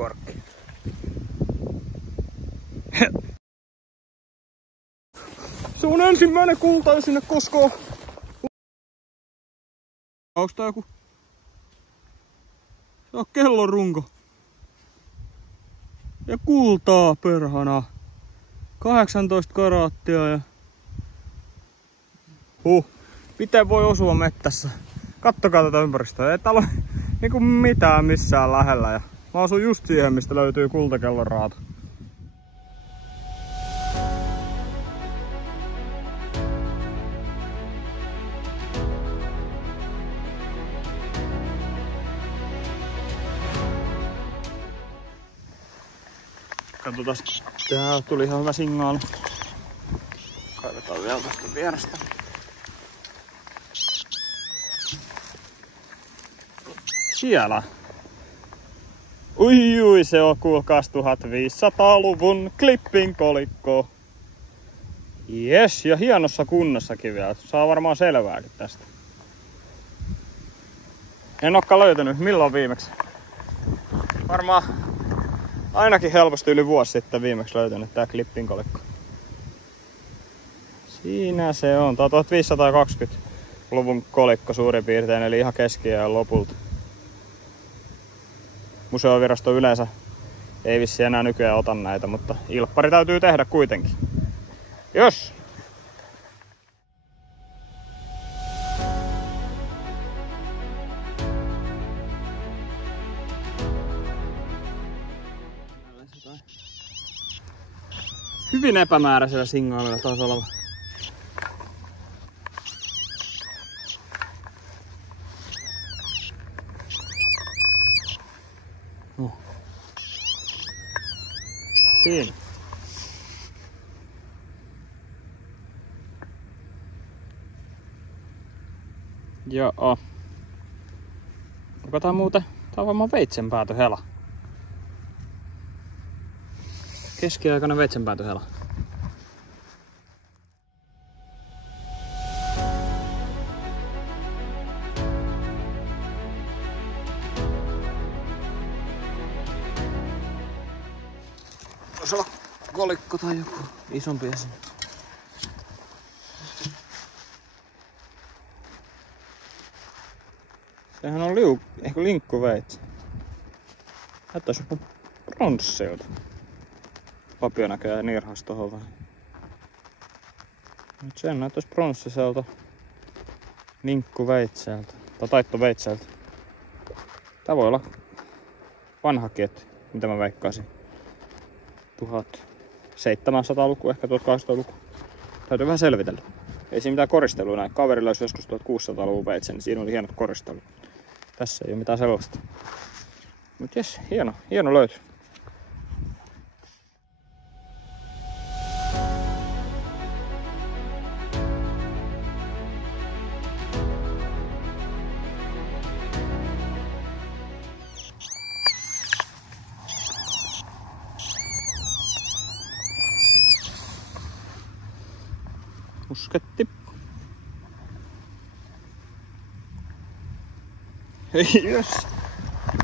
korkki. Se on ensimmäinen kulta sinne koskoon. Onks tää joku? Se on kellorunko. Ja kultaa perhana. 18 karaattia ja... Miten voi osua mettässä? Kattokaa tätä ympäristöä. Ei täällä ole niinku mitään missään lähellä. Ja mä asun just siihen, mistä löytyy kultakelloraato. Katsotaan, tää tuli ihan hyvä signaali. Kaivetaan vielä tästä vierestä. Siellä. Ui, se on kuulkaas 1500-luvun klippin kolikko. Jes, ja hienossa kunnossakin vielä. Saa varmaan selvääkin tästä. En olekaan löytänyt. Milloin viimeksi? Varmaan ainakin helposti yli vuosi sitten viimeksi löytänyt tää klippin kolikko. Siinä se on. Tää on 1520-luvun kolikko suurin piirtein, eli ihan keskiajan lopulta. Museovirasto yleensä ei vissiin enää nykyään ota näitä, mutta ilppari täytyy tehdä kuitenkin. Jos! Hyvin epämääräisellä signaalilla taas oleva. Siinä. Joo. Onko tää muuten? Tää on varmaan veitsenpäätöhela. Keskiaikainen veitsenpäätöhela. Voisi olla kolikko tai joku isompi esine. Sehän on ehkä linkkuveitsi. Näyttäis jopa pronssilta. Papio näköjään nirhas tohon vähän. Nyt sen näyttäis pronssiselta. Linkkuveitseltä. Tai taittoveitseltä. Tää voi olla vanhakin, että mitä mä veikkaisin. 1700-luku, ehkä 1800-luku. Täytyy vähän selvitellä. Ei siinä mitään koristelua näin. Kaveri löysi joskus 1600-luvun veitsen, niin siinä oli hienot koristelut. Tässä ei ole mitään sellaista. Mut jes, hieno löyty. Musketti.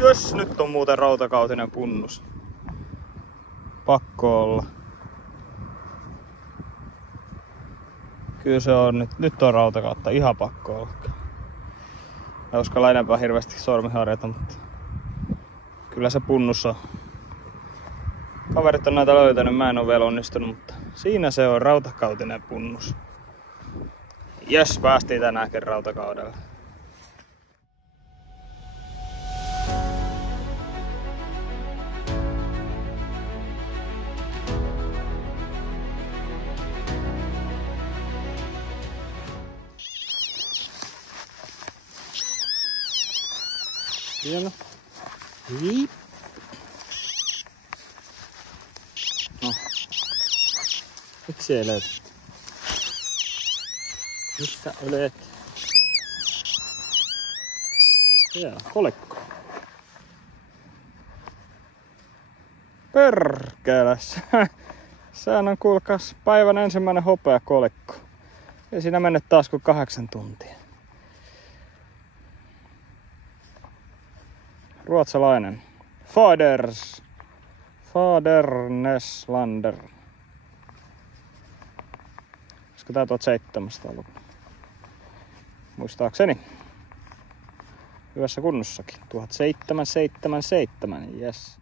Jos nyt on muuten rautakautinen punnus. Pakko olla. Kyllä se on nyt on rautakautta ihan pakko olla. En uskalla enempää hirveästi sormiharjata, mutta kyllä se punnus on. Kaverit on näitä löytänyt, mä en oo vielä onnistunut, mutta siinä se on rautakautinen punnus. Jes, päästiin tänäänkin rautakaudella. Hieno. Hiip. No. Miksi ei löytä? Missä olet? Joo, kolikko. Perkeles. Sehän on kuulkaas päivän ensimmäinen hopeakolikko. Ei siinä mene taas kuin 8 tuntia. Ruotsalainen. Faders. Faderneslander. Olisiko tää 1700-luku? Muistaakseni. Hyvässä kunnossakin. 1777, yes.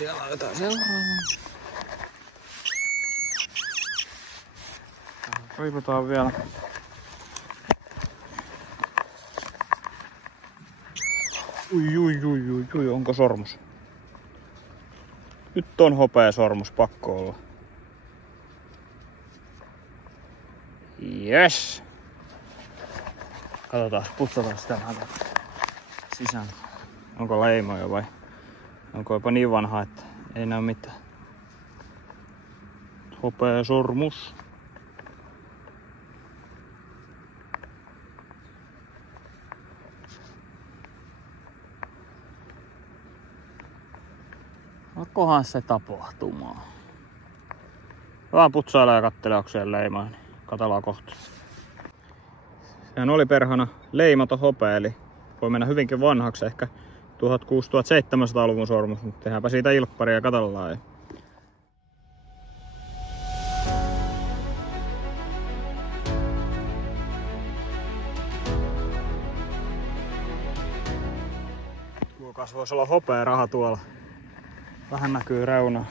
Ja laitetaan seuraavaan. Riiputaan vielä. Ui, onko sormus? Nyt on hopea sormus, pakko olla. Yes! Katsotaan, putsataan sitä vähän sisään. Onko leimoja vai onko jopa niin vanha, että ei näy mitään. Hopea sormus. Onkohan se tapahtumaa? Vähän putsailee ja kattelee, onko siellä leimaa, niin katsellaan kohta. Sehän oli perhana leimaton hopea, eli voi mennä hyvinkin vanhaksi, ehkä 1600-1700-luvun sormus, mutta tehdäänpä siitä ilppari ja katsellaan. Kuukas voisi olla hopea raha tuolla. Vähän näkyy reunaa.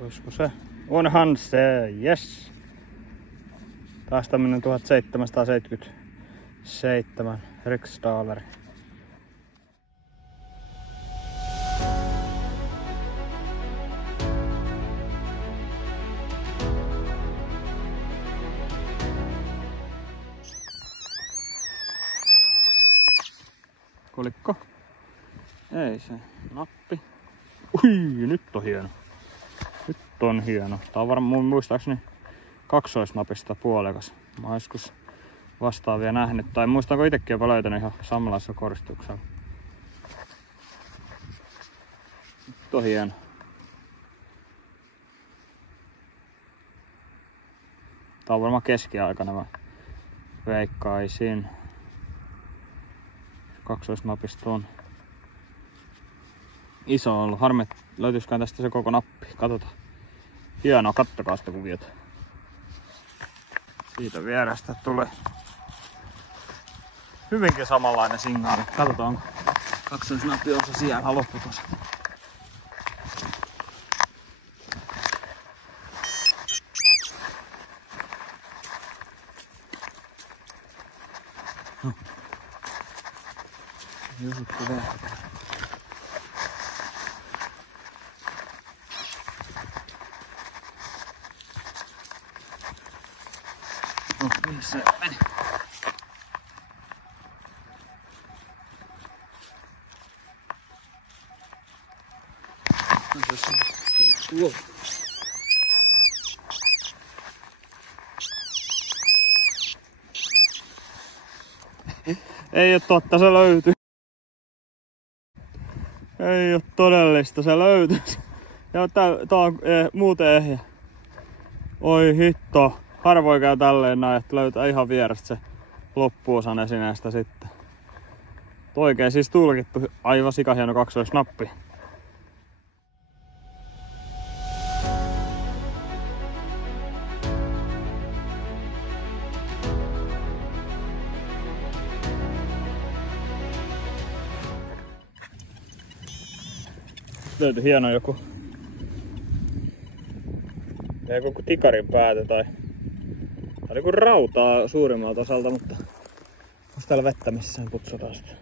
Olisiko se? Onhan se, yes! Taas tämmönen 1777 riksdaler. Kolikko? Ei se. Nappi. Ui, nyt on hieno. Nyt on hieno. Tää on varmaan muistaakseni kaksoisnapista puolekas. Mä oon joskus vastaavia nähnyt. Tai muistaanko itekin jopa löytänyt ihan samanlaisella koristuksella. Nyt on hieno. Tää on varmaan keskiaikana mä veikkaisin. Kaksoisnapista on iso ollut. Harmi, löytyisikään tästä se koko nappi. Katsotaan. Hienoa, kattokaa sitä kuviota. Siitä vierestä tulee hyvinkin samanlainen signaali. Katsotaan, onko kaksoisnappi osa siellä lopputuossa. Jusuttu vehkää. Missä se meni? Tuo. Ei oo totta, se löytyy. Ei oo todellista, se löytyy. Ja tää on muuten ehjä. Oi hitto. Harvoin käy tälleen näin, että löytää ihan vierestä se loppuosan esineestä sitten. Oikein siis tulkittu, aivan sikahieno kaksoisnappi. Löytyi hieno joku tikarin päätä tai joku rautaa suurimmalta osalta, mutta onko täällä vettä missään, putsataan sitä.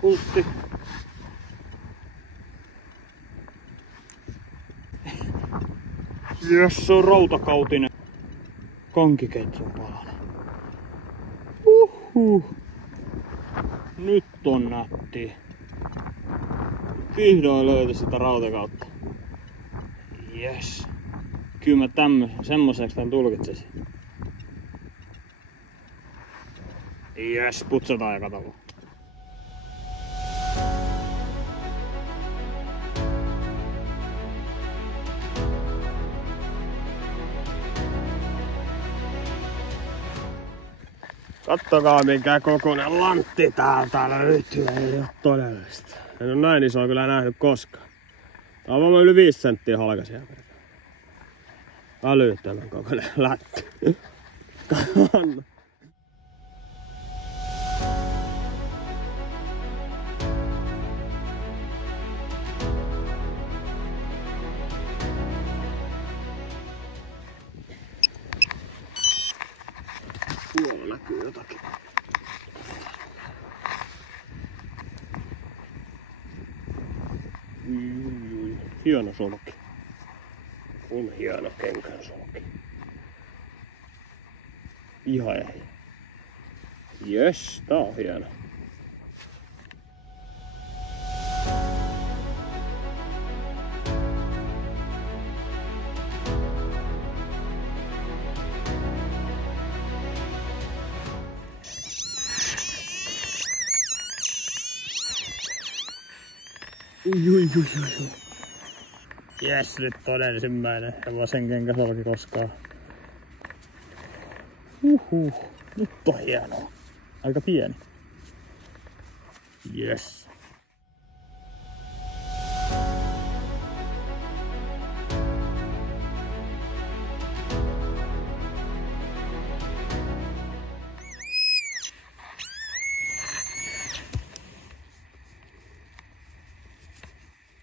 Kultti. Jes, se on rautakautinen kankiketjun palanen. Nyt on nätti. Vihdoin löytyi sitä rautakautta. Yes. Kyllä mä semmoiseksi tän tulkitsisin. Yes, putsataan ja katsotaan. Kattokaa minkä kokoinen lantti täältä löytyy, ei oo todellista. En oo näin isoa kyllä nähnyt koskaan. Tää on varmaan yli 5 senttiä halkaisia. Älyttömän kokoinen lätty. Anna. Tuolla näkyy jotakin. Hieno solki. On hieno kenkän solki. Ihan ei. Jes, tää on hieno. Jes, nyt on ensimmäinen hevosen kenkäsolki koskaan. Nyt on hienoa. Aika pieni. Jes.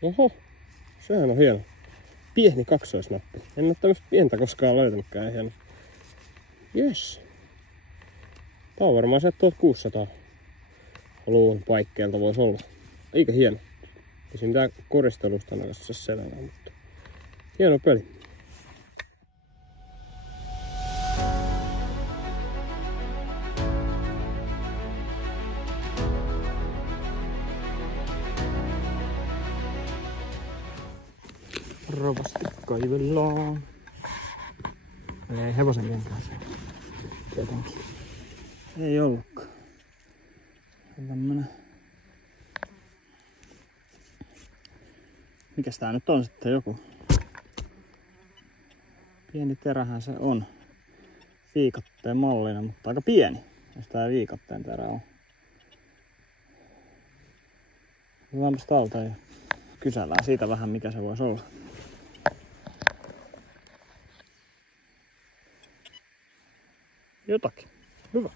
Oho, sehän on hieno. Pieni kaksoisnappi. En oo tämmöstä pientä koskaan löytänytkään. Hieno. Jes. Tää on varmaan se 1600-luvun paikkeelta voisi olla. Aika hieno. Ei siinä mitään koristelusta näköistä selänä, mutta hieno peli. Rovasti kaivellaan. Ei hevosen kenkään se. Tietenkin. Ei ollutkaan. Tämmönen. Mikäs tää nyt on sitten joku? Pieni terähän se on. Viikatteen mallinen, mutta aika pieni. Jos tää viikatteen terä on. Otetaan alta ja kysellään siitä vähän mikä se voisi olla. Jotakin. Hyvä.